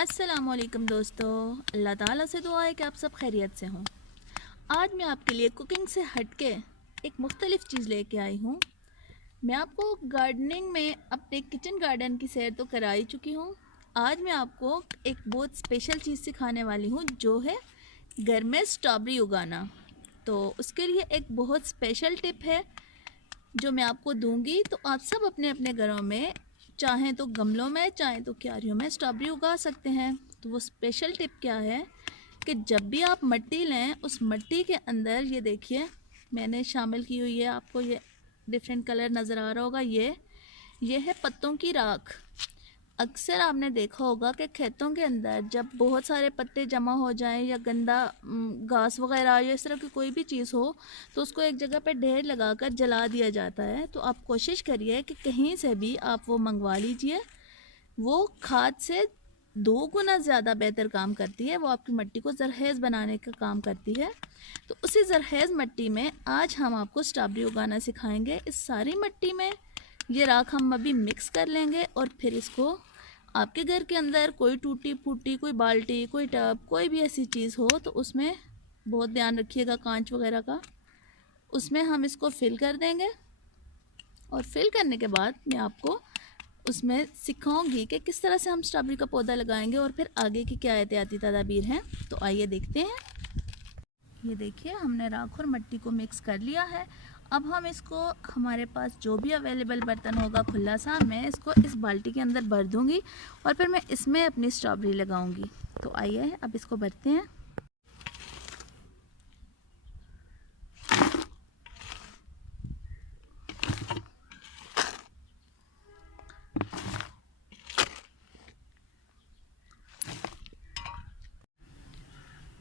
अस्सलामुअलैकुम दोस्तों, अल्लाह ताला से दुआ है कि आप सब खैरियत से हों। आज मैं आपके लिए कुकिंग से हटके एक मुख्तलिफ़ चीज़ लेके आई हूँ। मैं आपको गार्डनिंग में अपने किचन गार्डन की सैर तो करा ही चुकी हूँ। आज मैं आपको एक बहुत स्पेशल चीज़ सिखाने वाली हूँ, जो है घर में स्ट्रॉबेरी उगाना। तो उसके लिए एक बहुत स्पेशल टिप है जो मैं आपको दूंगी। तो आप सब अपने अपने घरों में चाहें तो गमलों में, चाहें तो क्यारियों में स्ट्रॉबेरी उगा सकते हैं। तो वो स्पेशल टिप क्या है कि जब भी आप मिट्टी लें, उस मिट्टी के अंदर ये देखिए मैंने शामिल की हुई है, आपको ये डिफरेंट कलर नज़र आ रहा होगा। ये है पत्तों की राख। अक्सर आपने देखा होगा कि खेतों के अंदर जब बहुत सारे पत्ते जमा हो जाएं या गंदा घास वगैरह या इस तरह की कोई भी चीज़ हो, तो उसको एक जगह पर ढेर लगाकर जला दिया जाता है। तो आप कोशिश करिए कि कहीं से भी आप वो मंगवा लीजिए। वो खाद से 2 गुना ज़्यादा बेहतर काम करती है। वो आपकी मिट्टी को जरखेज़ बनाने का काम करती है। तो उसी जरखेज़ मिट्टी में आज हम आपको स्ट्रॉबेरी उगाना सिखाएंगे। इस सारी मिट्टी में ये राख हम अभी मिक्स कर लेंगे और फिर इसको आपके घर के अंदर कोई टूटी फूटी, कोई बाल्टी, कोई टब, कोई भी ऐसी चीज़ हो तो उसमें बहुत ध्यान रखिएगा, कांच वगैरह का, उसमें हम इसको फिल कर देंगे। और फिल करने के बाद मैं आपको उसमें सिखाऊंगी कि किस तरह से हम स्ट्रॉबेरी का पौधा लगाएंगे और फिर आगे की क्या एहतियाती तदाबीर हैं। तो आइए देखते हैं। ये देखिए हमने राख और मिट्टी को मिक्स कर लिया है। अब हम इसको, हमारे पास जो भी अवेलेबल बर्तन होगा खुला सा, मैं इसको इस बाल्टी के अंदर भर दूंगी और फिर मैं इसमें अपनी स्ट्रॉबेरी लगाऊंगी। तो आइए अब इसको भरते हैं।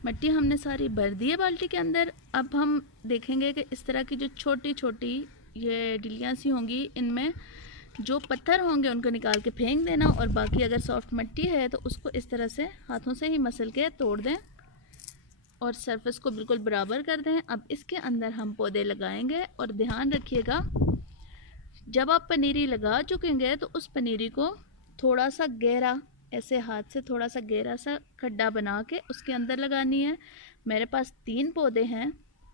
मिट्टी हमने सारी भर दी है बाल्टी के अंदर। अब हम देखेंगे कि इस तरह की जो छोटी छोटी ये डिलियाँ सी होंगी, इनमें जो पत्थर होंगे उनको निकाल के फेंक देना, और बाकी अगर सॉफ्ट मिट्टी है तो उसको इस तरह से हाथों से ही मसल के तोड़ दें और सरफेस को बिल्कुल बराबर कर दें। अब इसके अंदर हम पौधे लगाएंगे और ध्यान रखिएगा, जब आप पनीरी लगा चुकेंगे तो उस पनीरी को थोड़ा सा गहरा, ऐसे हाथ से थोड़ा सा गहरा सा खड्डा बना के उसके अंदर लगानी है। मेरे पास 3 पौधे हैं,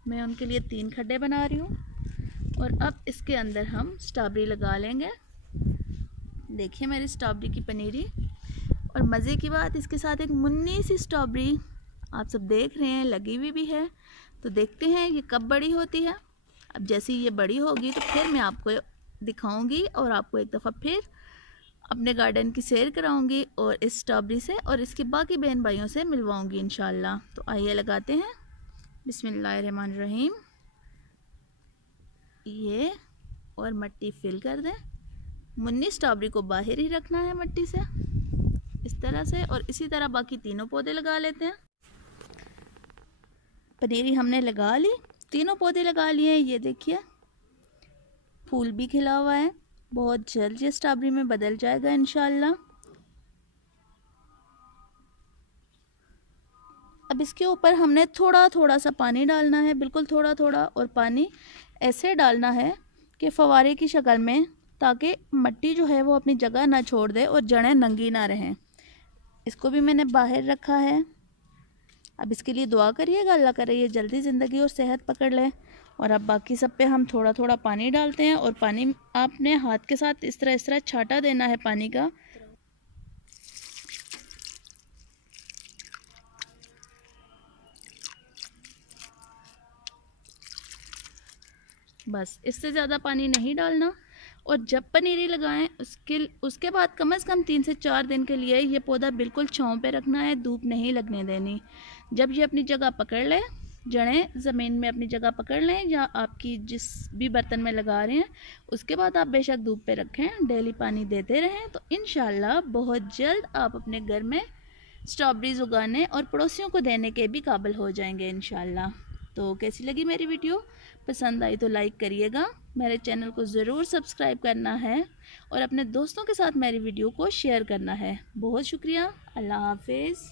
मैं उनके लिए 3 खड्डे बना रही हूँ। और अब इसके अंदर हम स्ट्रॉबेरी लगा लेंगे। देखिए मेरी स्ट्रॉबेरी की पनीरी। और मज़े की बात, इसके साथ एक मुन्नी सी स्ट्रॉबेरी आप सब देख रहे हैं लगी हुई भी है। तो देखते हैं ये कब बड़ी होती है। अब जैसे ये बड़ी होगी तो फिर मैं आपको दिखाऊंगी और आपको एक दफ़ा फिर अपने गार्डन की सैर कराऊंगी और इस स्ट्रॉबेरी से और इसके बाकी बहन भाइयों से मिलवाऊंगी इंशाल्लाह। तो आइए लगाते हैं। बिस्मिल्लाहिर्रहमानिर्रहीम। ये और मिट्टी फिल कर दें। मुन्नी स्ट्रॉबेरी को बाहर ही रखना है मिट्टी से इस तरह से, और इसी तरह बाकी तीनों पौधे लगा लेते हैं। पनीरी हमने लगा ली, तीनों पौधे लगा लिए। ये देखिए फूल भी खिला हुआ है, बहुत जल्द ये स्ट्रॉबेरी में बदल जाएगा इंशाल्लाह। अब इसके ऊपर हमने थोड़ा थोड़ा सा पानी डालना है, बिल्कुल थोड़ा थोड़ा, और पानी ऐसे डालना है कि फवारे की शक्ल में, ताकि मिट्टी जो है वो अपनी जगह ना छोड़ दे और जड़ें नंगी ना रहें। इसको भी मैंने बाहर रखा है। अब इसके लिए दुआ करिएगा, अल्लाह करे ये जल्दी ज़िंदगी और सेहत पकड़ लें। और अब बाकी सब पे हम थोड़ा थोड़ा पानी डालते हैं, और पानी आपने हाथ के साथ इस तरह छाटा देना है पानी का। बस इससे ज़्यादा पानी नहीं डालना। और जब पनीरी लगाएं उसके बाद कम से कम 3 से 4 दिन के लिए ये पौधा बिल्कुल छांव पे रखना है, धूप नहीं लगने देनी। जब ये अपनी जगह पकड़ ले, जड़ें ज़मीन में अपनी जगह पकड़ लें या आपकी जिस भी बर्तन में लगा रहे हैं, उसके बाद आप बेशक धूप पे रखें, डेली पानी देते रहें। तो इंशाल्लाह बहुत जल्द आप अपने घर में स्ट्रॉबेरीज उगाने और पड़ोसियों को देने के भी काबिल हो जाएंगे इंशाल्लाह। तो कैसी लगी मेरी वीडियो? पसंद आई तो लाइक करिएगा, मेरे चैनल को ज़रूर सब्सक्राइब करना है और अपने दोस्तों के साथ मेरी वीडियो को शेयर करना है। बहुत शुक्रिया। अल्लाह हाफिज़।